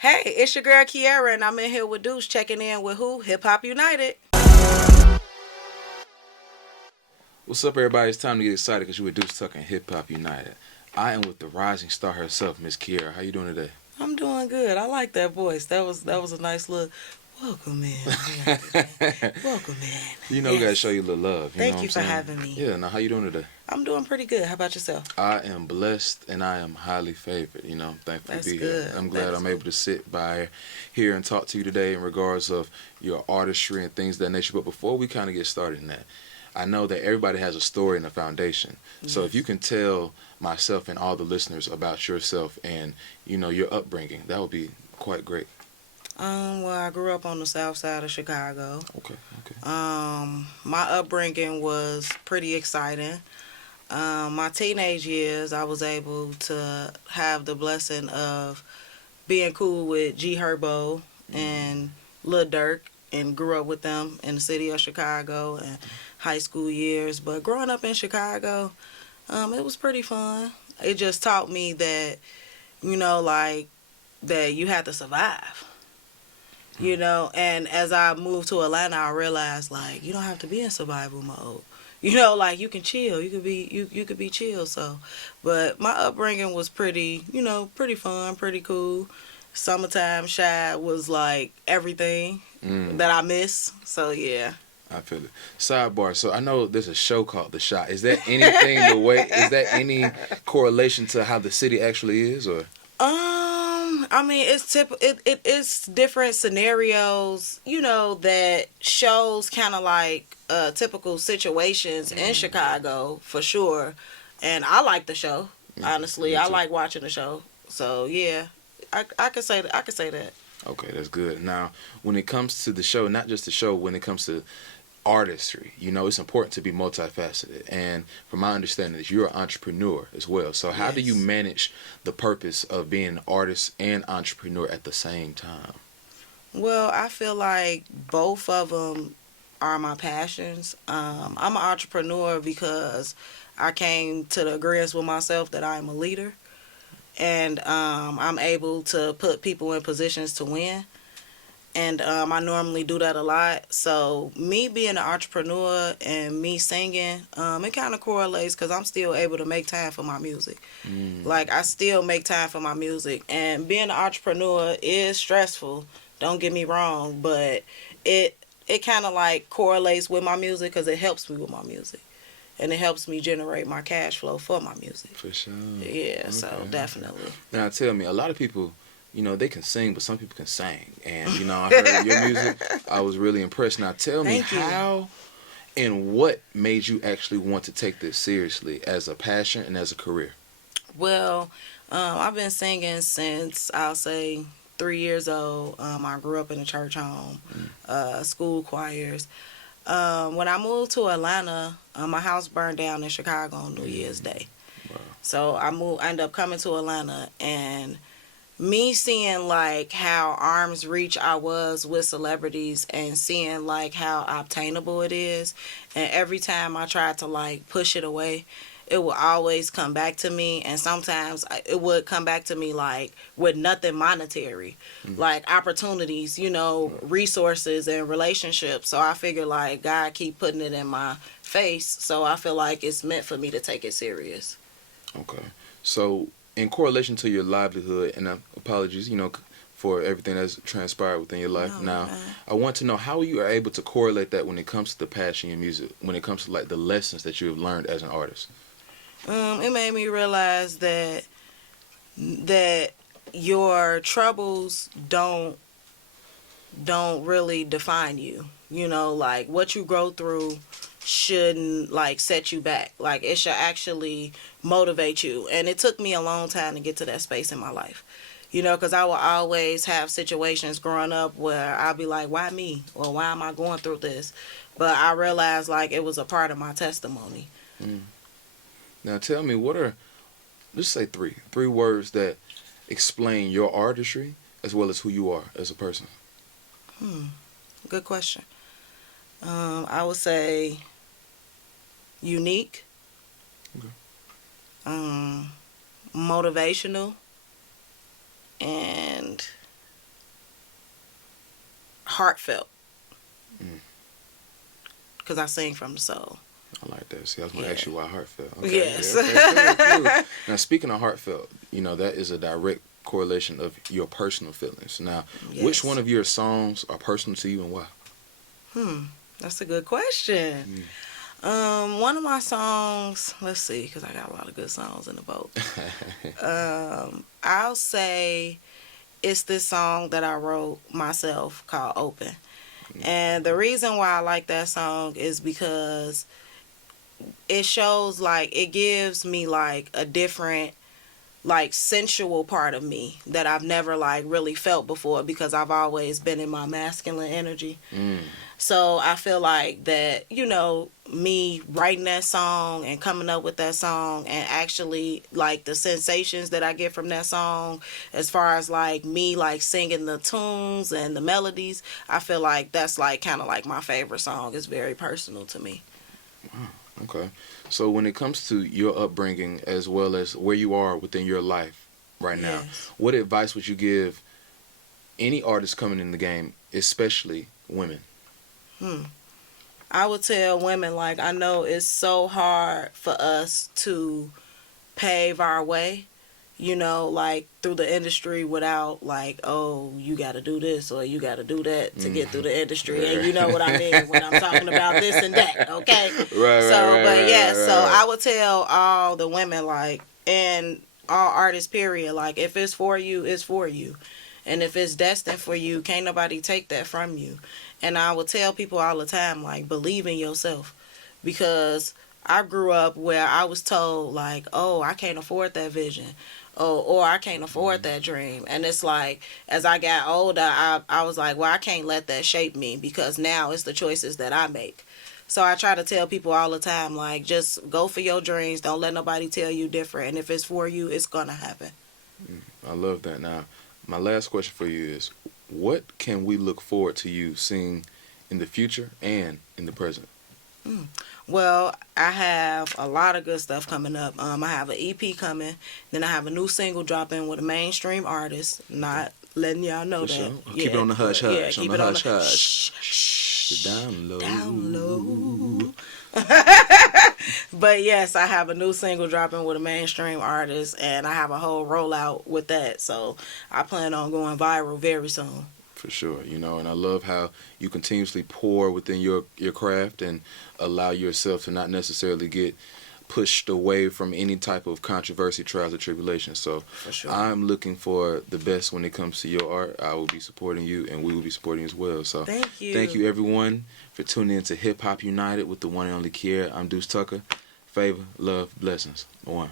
Hey, it's your girl Keiara, and I'm in here with Deuce checking in with who? Hip Hop United. What's up, everybody? It's time to get excited because you were Deuce Tuck and Hip Hop United. I am with the rising star herself, Miss Keiara. How you doing today? I'm doing good. I like that voice. That was a nice look. Welcome in. I like that. Welcome in. We gotta Yes. show you a little love. You know Thank what you I'm for saying? having me. Yeah. Now, how you doing today? I'm doing pretty good. How about yourself? I am blessed and I am highly favored. I'm thankful That's to be good. here. I'm That glad is I'm good. able to sit by here and talk to you today in regards of your artistry and things of that nature. But before we kind of get started in that, I know that everybody has a story and a foundation. So if you Yes. can tell myself and all the listeners about yourself and your upbringing, that would be quite great. Well, I grew up on the south side of Chicago. Okay, okay. My upbringing was pretty exciting. My teenage years, I was able to have the blessing of being cool with G Herbo and Lil Durk and grew up with them in the city of Chicago and high school years. But growing up in Chicago, it was pretty fun. It just taught me that, like, that you had to survive. And as I moved to Atlanta, I realized, like, you don't have to be in survival mode. Like, you can chill. You could be chill. So, but my upbringing was pretty, pretty fun, pretty cool. Summertime shy was like everything Mm, that I miss. So yeah. I feel it. Sidebar. So I know there's a show called The Shot. Is that anything the way? Is that any correlation to how the city actually is, or? I mean, it is different scenarios, that shows kind of like typical situations in Chicago for sure. And I like the show. Honestly, Me I too. like watching the show. So yeah, I could say that. I could say that. Okay, that's good. Now, when it comes to the show, not just the show, when it comes to artistry, it's important to be multifaceted. And from my understanding, is you're an entrepreneur as well. So how do you Yes. manage the purpose of being an artist and entrepreneur at the same time? Well, I feel like both of them are my passions. I'm an entrepreneur because I came to the agreement with myself that I'm a leader, and I'm able to put people in positions to win. And I normally do that a lot. So me being an entrepreneur and me singing, it kind of correlates because I'm still able to make time for my music. Mm, Like, I still make time for my music, and being an entrepreneur is stressful. Don't get me wrong, but it it kind of like correlates with my music because it helps me with my music, and it helps me generate my cash flow for my music. for sure. Yeah, Okay, so okay. definitely. Now tell me, a lot of people, they can sing, but some people can sing. And I heard your music. I was really impressed. Now tell me Thank you. how and what made you actually want to take this seriously as a passion and as a career? Well, I've been singing since I'll say 3 years old. I grew up in a church home, Mm, school choirs. When I moved to Atlanta, my house burned down in Chicago on New Year's mm, Day. wow. So I ended up coming to Atlanta, and me seeing like how arm's reach I was with celebrities and seeing like how obtainable it is, and every time I tried to like push it away, it would always come back to me, and sometimes it would come back to me like with nothing monetary, Mm, like opportunities, wow. resources and relationships. So I figure like God keep putting it in my face, so I feel like it's meant for me to take it serious. Okay. So, in correlation to your livelihood, and apologies, for everything that's transpired within your life. No, you're Now, fine. I want to know how you are able to correlate that when it comes to the passion in music, when it comes to like the lessons that you have learned as an artist. It made me realize that your troubles don't really define you. Like what you go through shouldn't like set you back. Like it should actually motivate you. And it took me a long time to get to that space in my life. Because I will always have situations growing up where I'll be like, why me? Or why am I going through this? But I realized like it was a part of my testimony. Mm. Now, tell me, what are, let's say three words that explain your artistry as well as who you are as a person. Hmm. Good question. I would say unique, Okay. motivational, and heartfelt. Mm. Because I sing from the soul. I like that. See, I was going to Yeah. ask you why heartfelt. Okay, Yes. yeah, okay, cool. Now, speaking of heartfelt, that is a direct correlation of your personal feelings. Now, which Yes. one of your songs are personal to you and why? That's a good question. One of my songs, let's see, because I got a lot of good songs in the boat. I'll say it's this song that I wrote myself called Open. And the reason why I like that song is because it shows, like, it gives me, like, a different, like, sensual part of me that I've never, like, really felt before, because I've always been in my masculine energy. So I feel like that, me writing that song and coming up with that song, and actually, like, the sensations that I get from that song, as far as, like, me, like, singing the tunes and the melodies, I feel like that's, like, kind of like my favorite song. It's very personal to me. Okay. So when it comes to your upbringing as well as where you are within your life right now, Yes. what advice would you give any artist coming in the game, especially women? I would tell women, like, I know it's so hard for us to pave our way, like, through the industry without, like, oh, you got to do this or you got to do that to get through the industry. And you know what I mean when I'm talking about this and that, okay? So I would tell all the women, like, and all artists, period, like, if it's for you, it's for you. And if it's destined for you, can't nobody take that from you. And I would tell people all the time, like, believe in yourself. Because I grew up where I was told, like, oh, I can't afford that vision. Oh, or I can't afford that dream. And it's like, as I got older, I was like, well, I can't let that shape me, because now it's the choices that I make. So I try to tell people all the time, like, just go for your dreams. Don't let nobody tell you different. And if it's for you, it's going to happen. I love that. Now, my last question for you is, what can we look forward to you seeing in the future and in the present? Well, I have a lot of good stuff coming up. I have an EP coming. Then I have a new single dropping with a mainstream artist. Not letting y'all know For that. sure. Yeah, Keep it on the hush yeah, hush. keep On the it on hush the hush. shh, Down low. down low. But yes, I have a new single dropping with a mainstream artist, and I have a whole rollout with that. So I plan on going viral very soon. For sure, and I love how you continuously pour within your craft and allow yourself to not necessarily get pushed away from any type of controversy, trials, or tribulations. So For sure. I'm looking for the best when it comes to your art. I will be supporting you, and we will be supporting you as well. So Thank you. Thank you, everyone, for tuning in to Hip Hop United with the one and only Keiara. I'm Deuce Tucker. Favor, love, blessings. One.